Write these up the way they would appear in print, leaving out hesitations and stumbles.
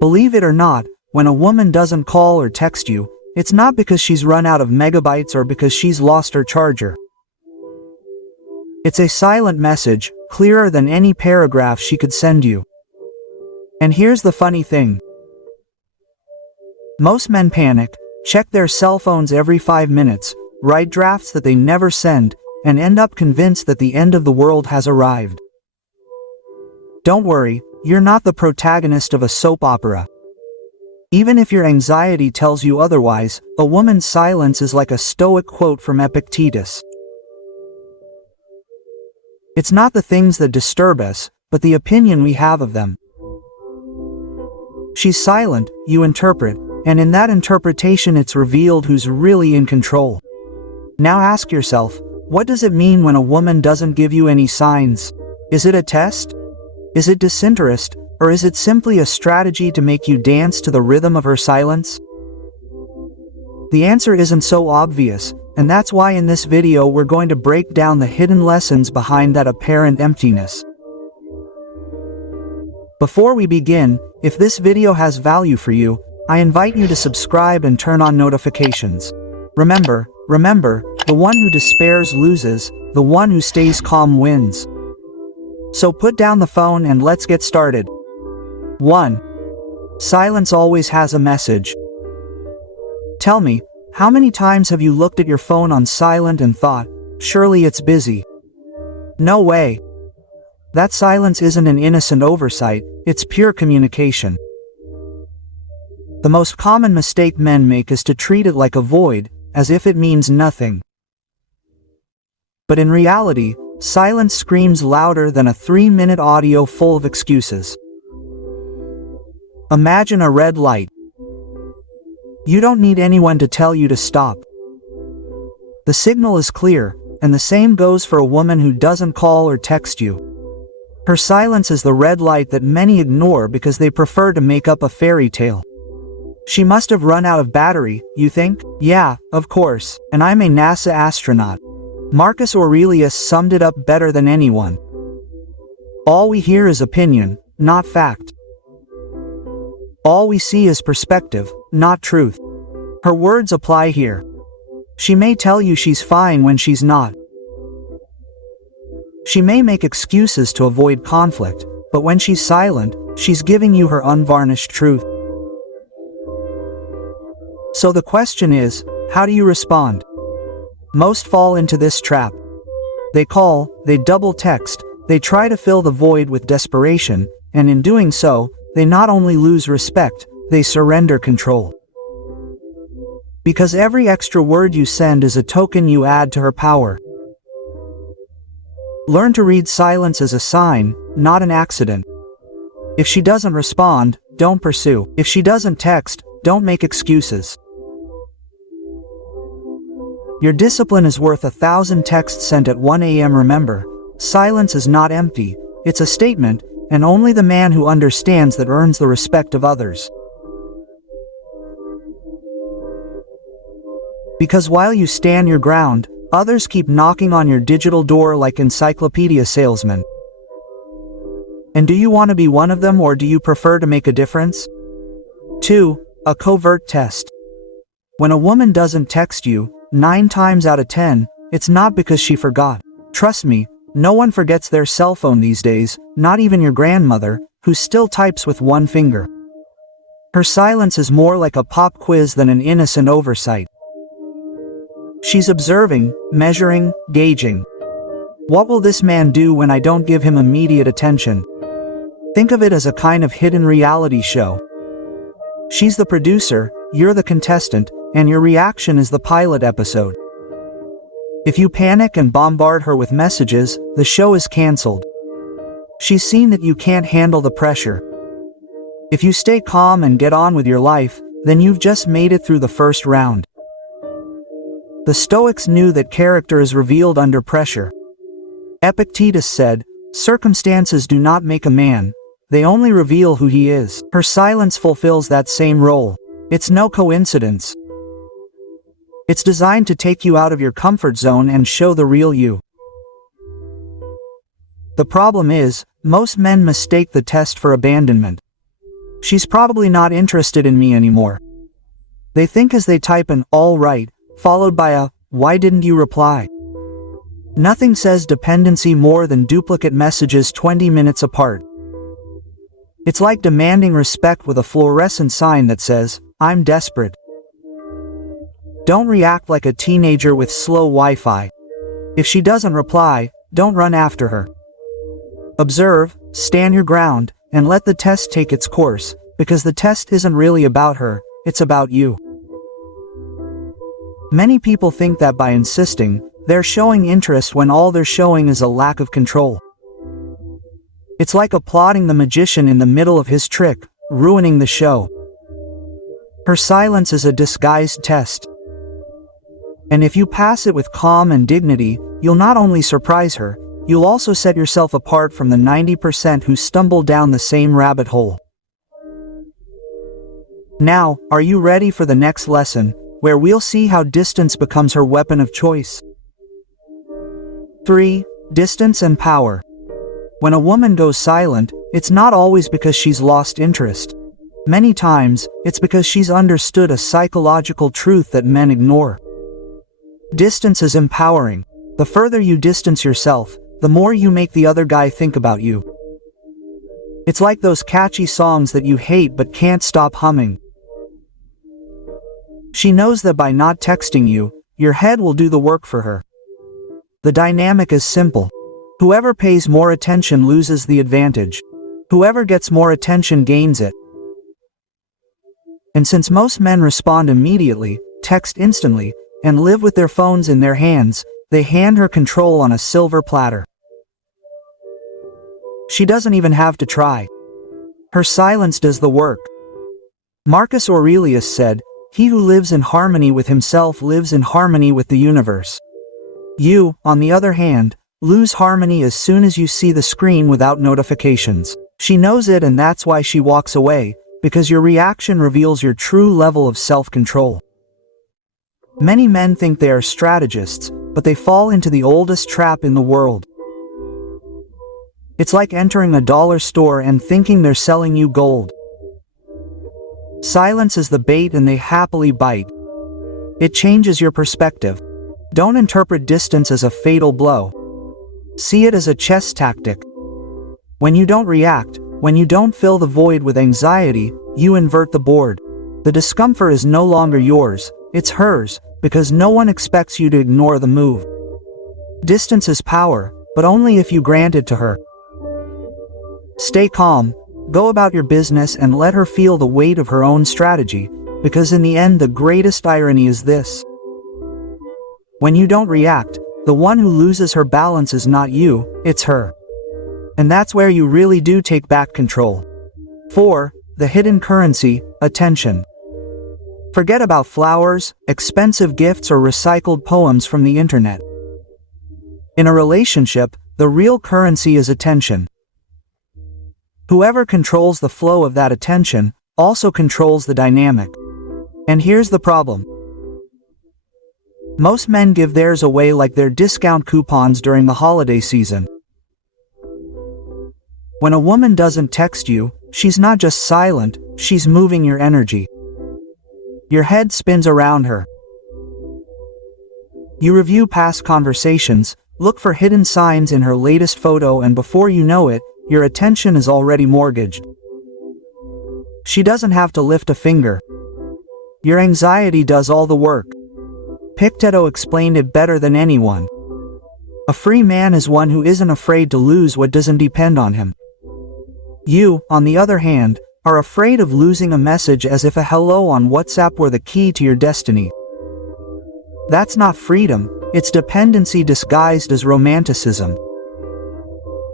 Believe it or not, when a woman doesn't call or text you, it's not because she's run out of megabytes or because she's lost her charger. It's a silent message, clearer than any paragraph she could send you. And here's the funny thing. Most men panic, check their cell phones every 5 minutes, write drafts that they never send, and end up convinced that the end of the world has arrived. Don't worry, you're not the protagonist of a soap opera. Even if your anxiety tells you otherwise, a woman's silence is like a stoic quote from Epictetus. It's not the things that disturb us, but the opinion we have of them. She's silent, you interpret, and in that interpretation it's revealed who's really in control. Now ask yourself, what does it mean when a woman doesn't give you any signs? Is it a test? Is it disinterest, or is it simply a strategy to make you dance to the rhythm of her silence? The answer isn't so obvious, and that's why in this video we're going to break down the hidden lessons behind that apparent emptiness. Before we begin, if this video has value for you, I invite you to subscribe and turn on notifications. Remember, the one who despairs loses, the one who stays calm wins. So put down the phone and let's get started. 1. Silence always has a message. Tell me, how many times have you looked at your phone on silent and thought, surely it's busy? No way. That silence isn't an innocent oversight, it's pure communication. The most common mistake men make is to treat it like a void, as if it means nothing. But in reality, silence screams louder than a 3-minute audio full of excuses. Imagine a red light. You don't need anyone to tell you to stop. The signal is clear, and the same goes for a woman who doesn't call or text you. Her silence is the red light that many ignore because they prefer to make up a fairy tale. She must have run out of battery, you think? Yeah, of course, and I'm a NASA astronaut. Marcus Aurelius summed it up better than anyone. All we hear is opinion, not fact. All we see is perspective, not truth. Her words apply here. She may tell you she's fine when she's not. She may make excuses to avoid conflict, but when she's silent, she's giving you her unvarnished truth. So the question is, how do you respond? Most fall into this trap. They call, they double text, they try to fill the void with desperation, and in doing so, they not only lose respect, they surrender control. Because every extra word you send is a token you add to her power. Learn to read silence as a sign, not an accident. If she doesn't respond, don't pursue. If she doesn't text, don't make excuses. Your discipline is worth 1,000 texts sent at 1 a.m. Remember, silence is not empty, it's a statement, and only the man who understands that earns the respect of others. Because while you stand your ground, others keep knocking on your digital door like encyclopedia salesmen. And do you want to be one of them, or do you prefer to make a difference? 2. A covert test. When a woman doesn't text you, 9 times out of 10, it's not because she forgot. Trust me, no one forgets their cell phone these days, not even your grandmother, who still types with one finger. Her silence is more like a pop quiz than an innocent oversight. She's observing, measuring, gauging. What will this man do when I don't give him immediate attention? Think of it as a kind of hidden reality show. She's the producer, you're the contestant, and your reaction is the pilot episode. If you panic and bombard her with messages, the show is cancelled. She's seen that you can't handle the pressure. If you stay calm and get on with your life, then you've just made it through the first round. The Stoics knew that character is revealed under pressure. Epictetus said, "Circumstances do not make a man, they only reveal who he is." Her silence fulfills that same role. It's no coincidence. It's designed to take you out of your comfort zone and show the real you. The problem is, most men mistake the test for abandonment. She's probably not interested in me anymore. They think as they type an "all right," followed by a "why didn't you reply?" Nothing says dependency more than duplicate messages 20 minutes apart. It's like demanding respect with a fluorescent sign that says, "I'm desperate." Don't react like a teenager with slow Wi-Fi. If she doesn't reply, don't run after her. Observe, stand your ground, and let the test take its course, because the test isn't really about her, it's about you. Many people think that by insisting, they're showing interest when all they're showing is a lack of control. It's like applauding the magician in the middle of his trick, ruining the show. Her silence is a disguised test. And if you pass it with calm and dignity, you'll not only surprise her, you'll also set yourself apart from the 90% who stumble down the same rabbit hole. Now, are you ready for the next lesson, where we'll see how distance becomes her weapon of choice? 3. Distance and power. When a woman goes silent, it's not always because she's lost interest. Many times, it's because she's understood a psychological truth that men ignore. Distance is empowering. The further you distance yourself, the more you make the other guy think about you. It's like those catchy songs that you hate but can't stop humming. She knows that by not texting you, your head will do the work for her. The dynamic is simple. Whoever pays more attention loses the advantage. Whoever gets more attention gains it. And since most men respond immediately, text instantly, and live with their phones in their hands, they hand her control on a silver platter. She doesn't even have to try. Her silence does the work. Marcus Aurelius said, "He who lives in harmony with himself lives in harmony with the universe." You, on the other hand, lose harmony as soon as you see the screen without notifications. She knows it, and that's why she walks away, because your reaction reveals your true level of self-control. Many men think they are strategists, but they fall into the oldest trap in the world. It's like entering a dollar store and thinking they're selling you gold. Silence is the bait and they happily bite. It changes your perspective. Don't interpret distance as a fatal blow. See it as a chess tactic. When you don't react, when you don't fill the void with anxiety, you invert the board. The discomfort is no longer yours, it's hers, because no one expects you to ignore the move. Distance is power, but only if you grant it to her. Stay calm, go about your business and let her feel the weight of her own strategy, because in the end the greatest irony is this. When you don't react, the one who loses her balance is not you, it's her. And that's where you really do take back control. 4. The hidden currency, attention. Forget about flowers, expensive gifts or recycled poems from the internet. In a relationship, the real currency is attention. Whoever controls the flow of that attention also controls the dynamic. And here's the problem. Most men give theirs away like they're discount coupons during the holiday season. When a woman doesn't text you, she's not just silent, she's moving your energy. Your head spins around her. You review past conversations, look for hidden signs in her latest photo, and before you know it, your attention is already mortgaged. She doesn't have to lift a finger. Your anxiety does all the work. Epictetus explained it better than anyone. A free man is one who isn't afraid to lose what doesn't depend on him. You, on the other hand, are afraid of losing a message as if a hello on WhatsApp were the key to your destiny. That's not freedom, it's dependency disguised as romanticism.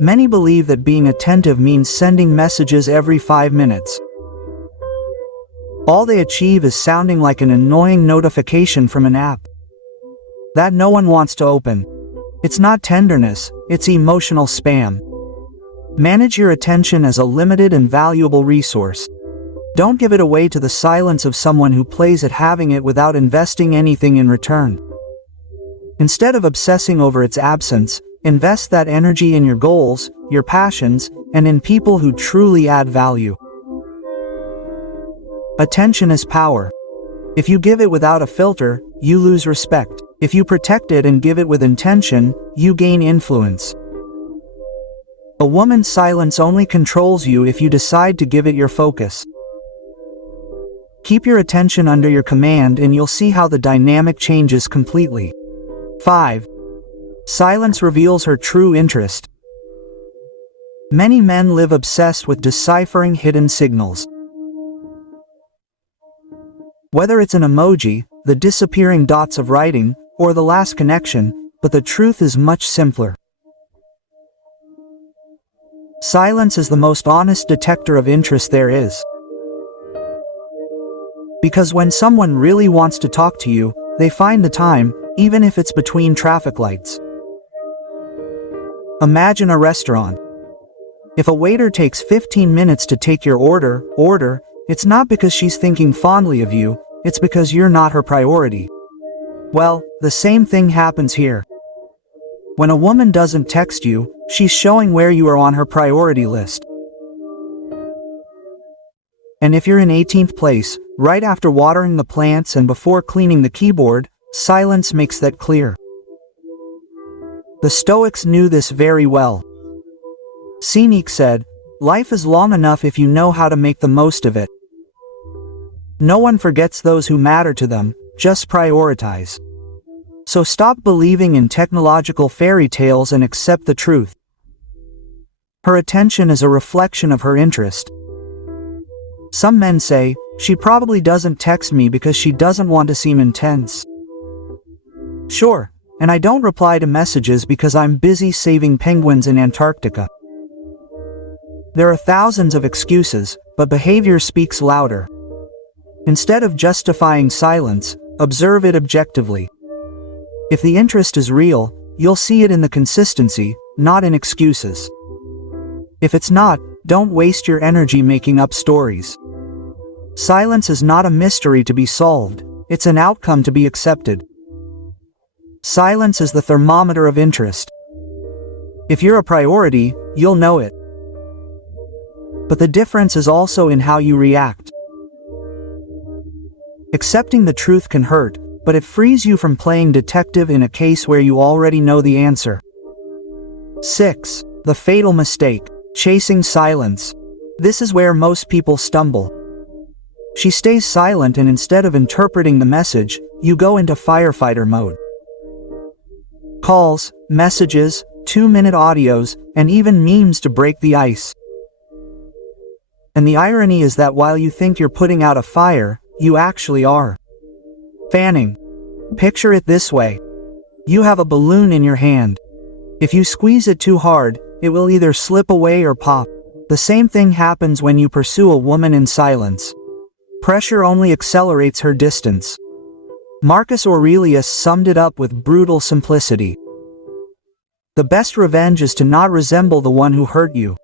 Many believe that being attentive means sending messages every 5 minutes. All they achieve is sounding like an annoying notification from an app that no one wants to open. It's not tenderness, it's emotional spam. Manage your attention as a limited and valuable resource. Don't give it away to the silence of someone who plays at having it without investing anything in return. Instead of obsessing over its absence, invest that energy in your goals, your passions, and in people who truly add value. Attention is power. If you give it without a filter, you lose respect. If you protect it and give it with intention, you gain influence. A woman's silence only controls you if you decide to give it your focus. Keep your attention under your command and you'll see how the dynamic changes completely. 5. Silence reveals her true interest. Many men live obsessed with deciphering hidden signals. Whether it's an emoji, the disappearing dots of writing, or the last connection, but the truth is much simpler. Silence is the most honest detector of interest there is. Because when someone really wants to talk to you, they find the time, even if it's between traffic lights. Imagine a restaurant. If a waiter takes 15 minutes to take your order, it's not because she's thinking fondly of you, it's because you're not her priority. Well, the same thing happens here. When a woman doesn't text you, she's showing where you are on her priority list. And if you're in 18th place, right after watering the plants and before cleaning the keyboard, silence makes that clear. The Stoics knew this very well. Seneca said, "Life is long enough if you know how to make the most of it." No one forgets those who matter to them, just prioritize. So stop believing in technological fairy tales and accept the truth. Her attention is a reflection of her interest. Some men say, "She probably doesn't text me because she doesn't want to seem intense." Sure, and I don't reply to messages because I'm busy saving penguins in Antarctica. There are thousands of excuses, but behavior speaks louder. Instead of justifying silence, observe it objectively. If the interest is real, you'll see it in the consistency, not in excuses. If it's not, don't waste your energy making up stories. Silence is not a mystery to be solved, it's an outcome to be accepted. Silence is the thermometer of interest. If you're a priority, you'll know it. But the difference is also in how you react. Accepting the truth can hurt, but it frees you from playing detective in a case where you already know the answer. 6. The fatal mistake, chasing silence. This is where most people stumble. She stays silent and instead of interpreting the message, you go into firefighter mode. Calls, messages, 2-minute audios, and even memes to break the ice. And the irony is that while you think you're putting out a fire, you actually are. Fanning. Picture it this way. You have a balloon in your hand. If you squeeze it too hard, it will either slip away or pop. The same thing happens when you pursue a woman in silence. Pressure only accelerates her distance. Marcus Aurelius summed it up with brutal simplicity. The best revenge is to not resemble the one who hurt you.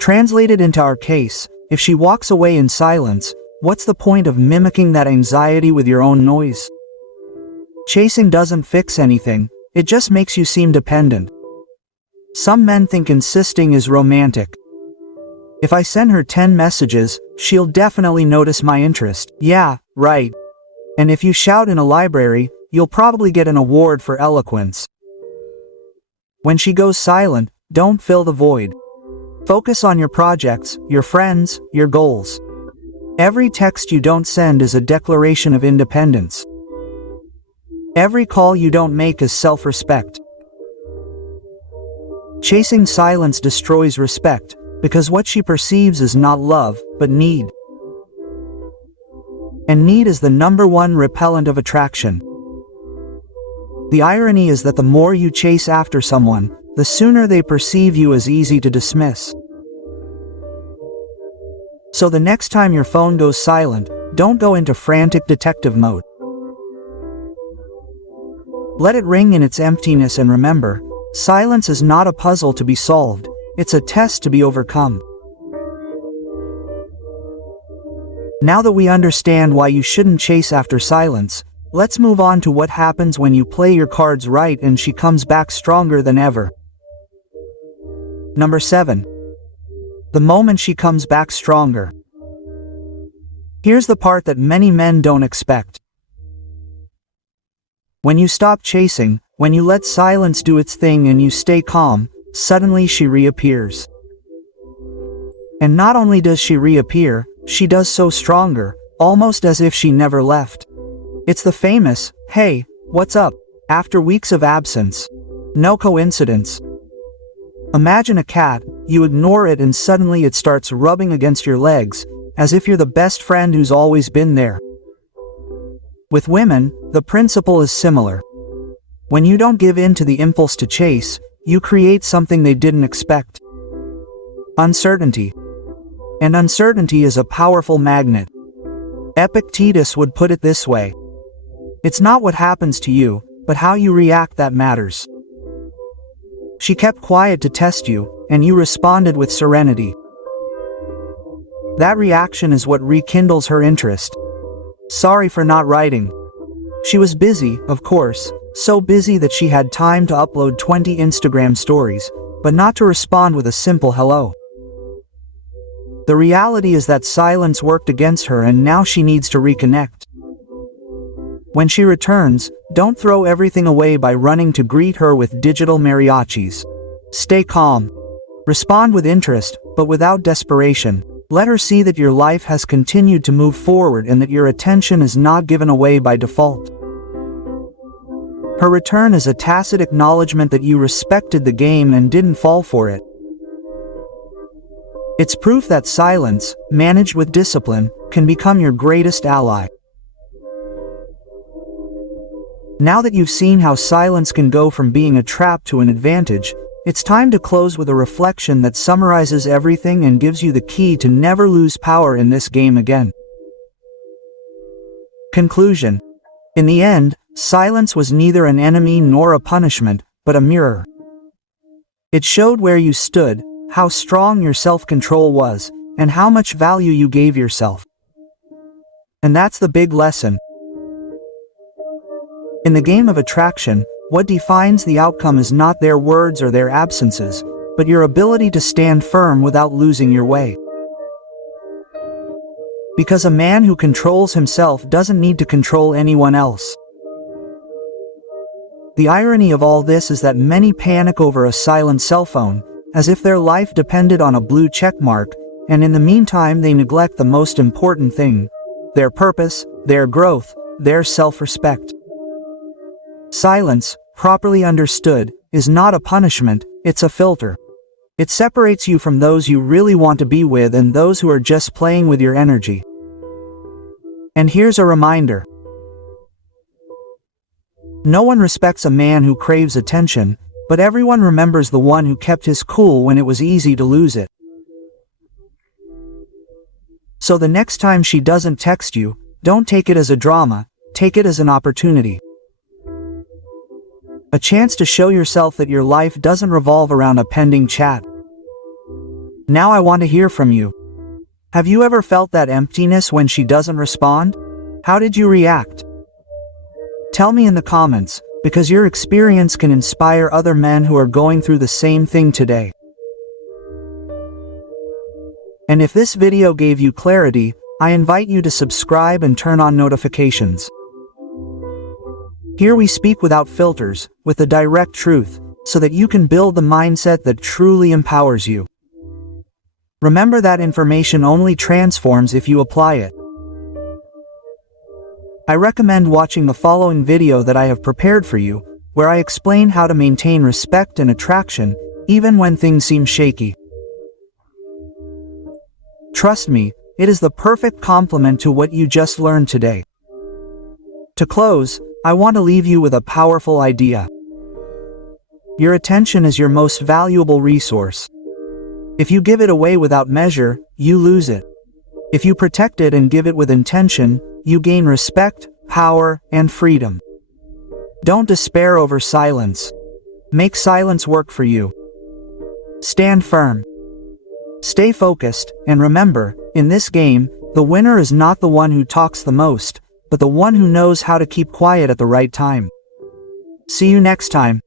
Translated into our case, if she walks away in silence, what's the point of mimicking that anxiety with your own noise? Chasing doesn't fix anything, it just makes you seem dependent. Some men think insisting is romantic. If I send her 10 messages, she'll definitely notice my interest. Yeah, right. And if you shout in a library, you'll probably get an award for eloquence. When she goes silent, don't fill the void. Focus on your projects, your friends, your goals. Every text you don't send is a declaration of independence. Every call you don't make is self-respect. Chasing silence destroys respect, because what she perceives is not love, but need. And need is the #1 repellent of attraction. The irony is that the more you chase after someone, the sooner they perceive you as easy to dismiss. So the next time your phone goes silent, don't go into frantic detective mode. Let it ring in its emptiness and remember, silence is not a puzzle to be solved, it's a test to be overcome. Now that we understand why you shouldn't chase after silence, let's move on to what happens when you play your cards right and she comes back stronger than ever. Number 7. The moment she comes back stronger. Here's the part that many men don't expect. When you stop chasing, when you let silence do its thing and you stay calm, suddenly she reappears. And not only does she reappear, she does so stronger, almost as if she never left. It's the famous, "Hey, what's up?" after weeks of absence. No coincidence. Imagine a cat, you ignore it and suddenly it starts rubbing against your legs, as if you're the best friend who's always been there. With women, the principle is similar. When you don't give in to the impulse to chase, you create something they didn't expect. Uncertainty. And uncertainty is a powerful magnet. Epictetus would put it this way: it's not what happens to you, but how you react that matters. She kept quiet to test you, and you responded with serenity. That reaction is what rekindles her interest. Sorry for not writing. She was busy, of course, so busy that she had time to upload 20 Instagram stories, but not to respond with a simple hello. The reality is that silence worked against her and now she needs to reconnect. When she returns, don't throw everything away by running to greet her with digital mariachis. Stay calm. Respond with interest, but without desperation. Let her see that your life has continued to move forward and that your attention is not given away by default. Her return is a tacit acknowledgement that you respected the game and didn't fall for it. It's proof that silence, managed with discipline, can become your greatest ally. Now that you've seen how silence can go from being a trap to an advantage, it's time to close with a reflection that summarizes everything and gives you the key to never lose power in this game again. Conclusion. In the end, silence was neither an enemy nor a punishment, but a mirror. It showed where you stood, how strong your self-control was, and how much value you gave yourself. And that's the big lesson. In the game of attraction, what defines the outcome is not their words or their absences, but your ability to stand firm without losing your way. Because a man who controls himself doesn't need to control anyone else. The irony of all this is that many panic over a silent cell phone, as if their life depended on a blue check mark, and in the meantime they neglect the most important thing: their purpose, their growth, their self-respect. Silence, properly understood, is not a punishment, it's a filter. It separates you from those you really want to be with and those who are just playing with your energy. And here's a reminder. No one respects a man who craves attention, but everyone remembers the one who kept his cool when it was easy to lose it. So the next time she doesn't text you, don't take it as a drama, take it as an opportunity. A chance to show yourself that your life doesn't revolve around a pending chat. Now I want to hear from you. Have you ever felt that emptiness when she doesn't respond? How did you react? Tell me in the comments, because your experience can inspire other men who are going through the same thing today. And if this video gave you clarity, I invite you to subscribe and turn on notifications. Here we speak without filters, with the direct truth, so that you can build the mindset that truly empowers you. Remember that information only transforms if you apply it. I recommend watching the following video that I have prepared for you, where I explain how to maintain respect and attraction, even when things seem shaky. Trust me, it is the perfect complement to what you just learned today. To close, I want to leave you with a powerful idea. Your attention is your most valuable resource. If you give it away without measure, you lose it. If you protect it and give it with intention, you gain respect, power, and freedom. Don't despair over silence. Make silence work for you. Stand firm. Stay focused, and remember, in this game, the winner is not the one who talks the most, but the one who knows how to keep quiet at the right time. See you next time.